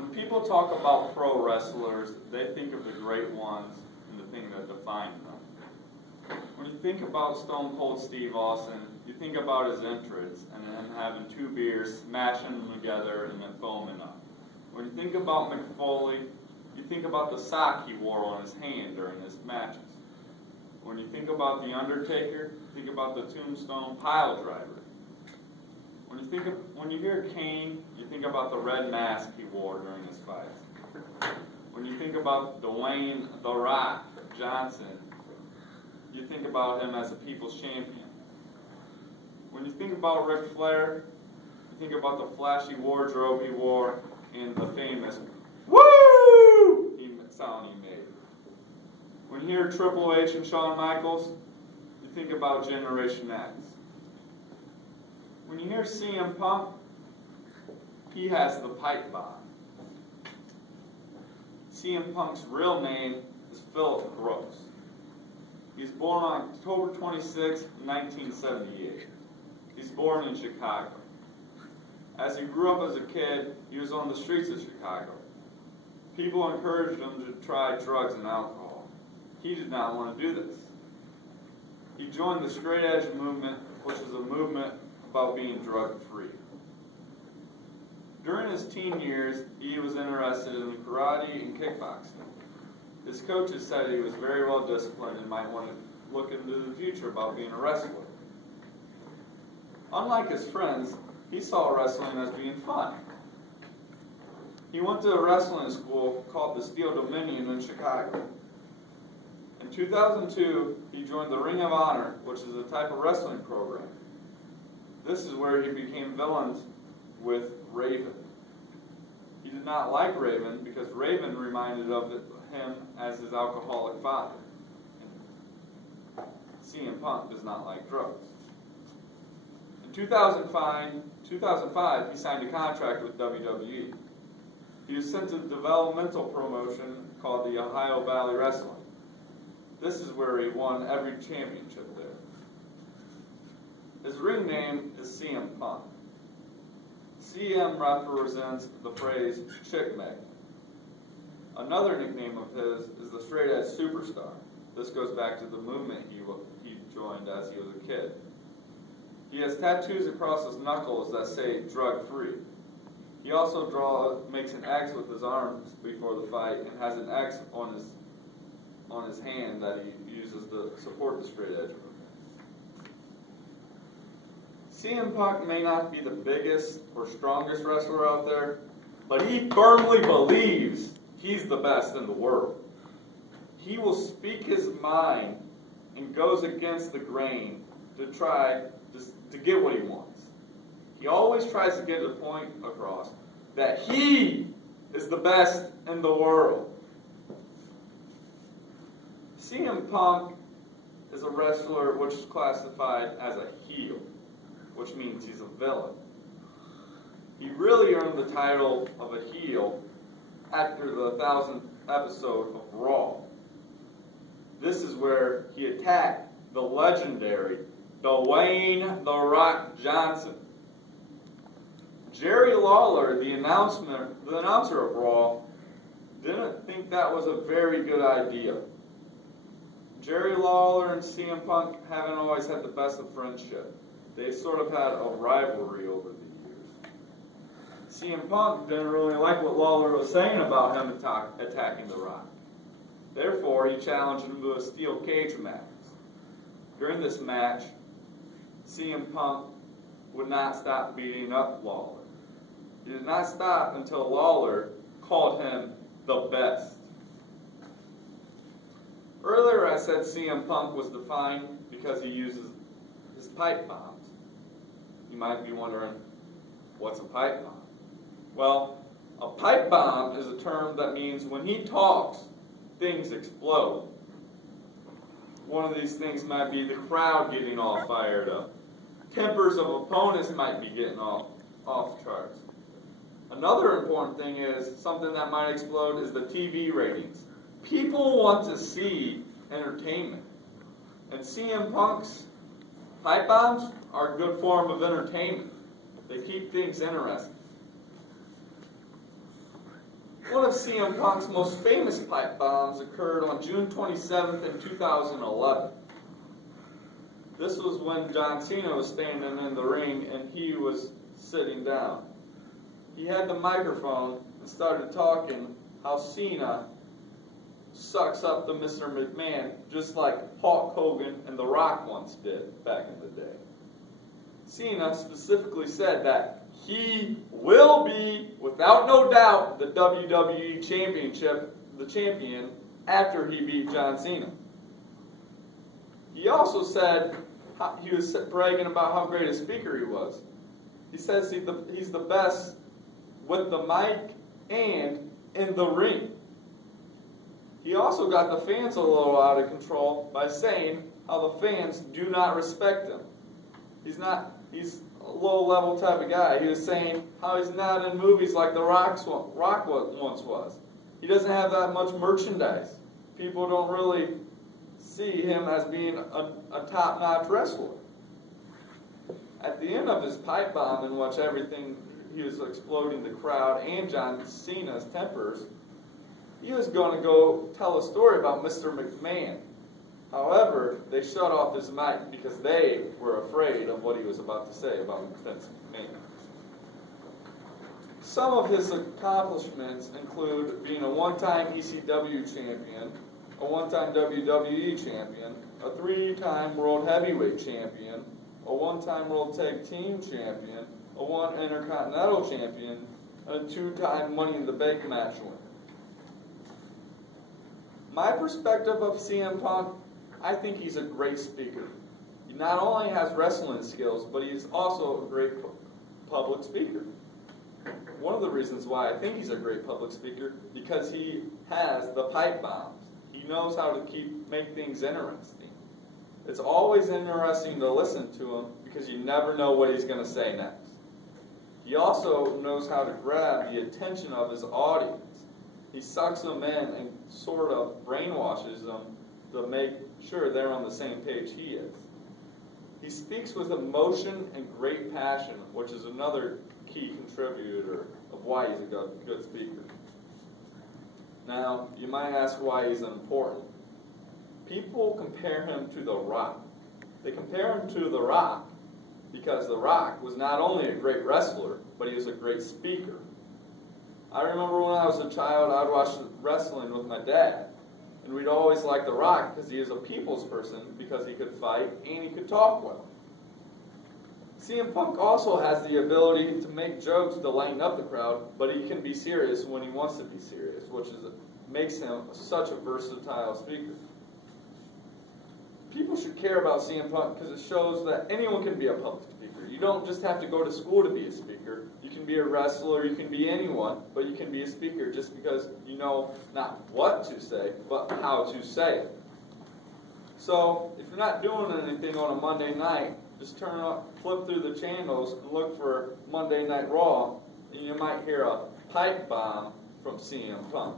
When people talk about pro wrestlers, they think of the great ones and the thing that defined them. When you think about Stone Cold Steve Austin, you think about his entrance and then having 2 beers, smashing them together, and then foaming up. When you think about Mick Foley, you think about the sock he wore on his hand during his matches. When you think about The Undertaker, you think about the Tombstone Pile Driver. When you hear Kane, you think about the red mask he wore during his fights. When you think about Dwayne "The Rock" Johnson, you think about him as a people's champion. When you think about Ric Flair, you think about the flashy wardrobe he wore and the famous "woo" sound he made. When you hear Triple H and Shawn Michaels, you think about Generation X. When you hear CM Punk, he has the pipe bomb. CM Punk's real name is Philip Brooks. He was born on October 26, 1978. He's born in Chicago. As he grew up as a kid, he was on the streets of Chicago. People encouraged him to try drugs and alcohol. He did not want to do this. He joined the Straight Edge movement, which is a movement about being drug-free. During his teen years, he was interested in karate and kickboxing. His coaches said he was very well disciplined and might want to look into the future about being a wrestler. Unlike his friends, he saw wrestling as being fun. He went to a wrestling school called the Steel Dominion in Chicago. In 2002, he joined the Ring of Honor, which is a type of wrestling program. This is where he became villains with Raven. He did not like Raven because Raven reminded of him as his alcoholic father. CM Punk does not like drugs. In 2005, he signed a contract with WWE. He was sent to a developmental promotion called the Ohio Valley Wrestling. This is where he won every championship there. His ring name is CM Punk. CM represents the phrase chick magnet. Another nickname of his is the Straight Edge Superstar. This goes back to the movement he joined as he was a kid. He has tattoos across his knuckles that say drug-free. He also makes an X with his arms before the fight and has an X on his hand that he uses to support the Straight Edge movement. CM Punk may not be the biggest or strongest wrestler out there, but he firmly believes he's the best in the world. He will speak his mind and goes against the grain to try to get what he wants. He always tries to get a point across that he is the best in the world. CM Punk is a wrestler which is classified as a heel, which means he's a villain. He really earned the title of a heel after the 1000th episode of Raw. This is where he attacked the legendary Dwayne "The Rock" Johnson. Jerry Lawler, the announcer of Raw, didn't think that was a very good idea. Jerry Lawler and CM Punk haven't always had the best of friendship. They sort of had a rivalry over the years. CM Punk didn't really like what Lawler was saying about him attacking The Rock. Therefore, he challenged him to a steel cage match. During this match, CM Punk would not stop beating up Lawler. He did not stop until Lawler called him the best. Earlier I said CM Punk was defined because he uses his pipe bombs. You might be wondering, what's a pipe bomb? Well, a pipe bomb is a term that means when he talks, things explode. One of these things might be the crowd getting all fired up. Tempers of opponents might be getting off charts. Another important thing is, something that might explode is the TV ratings. People want to see entertainment. And CM Punk's pipe bombs are a good form of entertainment. They keep things interesting. One of CM Punk's most famous pipe bombs occurred on June 27th in 2011. This was when John Cena was standing in the ring and he was sitting down. He had the microphone and started talking how Cena sucks up to Mr. McMahon just like Hulk Hogan and The Rock once did back in the day. Cena specifically said that he will be, without no doubt, the WWE champion after he beat John Cena. He also said he was bragging about how great a speaker he was. He says he's the best with the mic and in the ring. He also got the fans a little out of control by saying how the fans do not respect him. He's a low-level type of guy. He was saying how he's not in movies like The Rock once was. He doesn't have that much merchandise. People don't really see him as being a top-notch wrestler. At the end of his pipe bomb, in which he was exploding the crowd and John Cena's tempers, he was going to go tell a story about Mr. McMahon. However, they shut off his mic because they were afraid of what he was about to say about Vince McMahon. Some of his accomplishments include being a one-time ECW champion, a one-time WWE champion, a three-time World Heavyweight champion, a one-time World Tag Team champion, a one Intercontinental champion, and a two-time Money in the Bank match winner. My perspective of CM Punk, I think he's a great speaker. He not only has wrestling skills, but he's also a great public speaker. One of the reasons why I think he's a great public speaker, because he has the pipe bombs. He knows how to make things interesting. It's always interesting to listen to him because you never know what he's going to say next. He also knows how to grab the attention of his audience. He sucks them in and sort of brainwashes them to make sure they're on the same page he is. He speaks with emotion and great passion, which is another key contributor of why he's a good speaker. Now, you might ask why he's important. People compare him to The Rock. They compare him to The Rock because The Rock was not only a great wrestler, but he was a great speaker. I remember when I was a child, I would watch wrestling with my dad. And we'd always like The Rock because he was a people's person, because he could fight and he could talk well. CM Punk also has the ability to make jokes to lighten up the crowd, but he can be serious when he wants to be serious, which makes him such a versatile speaker. People should care about CM Punk because it shows that anyone can be a public speaker. You don't just have to go to school to be a speaker. You can be a wrestler, you can be anyone, but you can be a speaker just because you know not what to say, but how to say it. So, if you're not doing anything on a Monday night, just flip through the channels and look for Monday Night Raw, and you might hear a pipe bomb from CM Punk.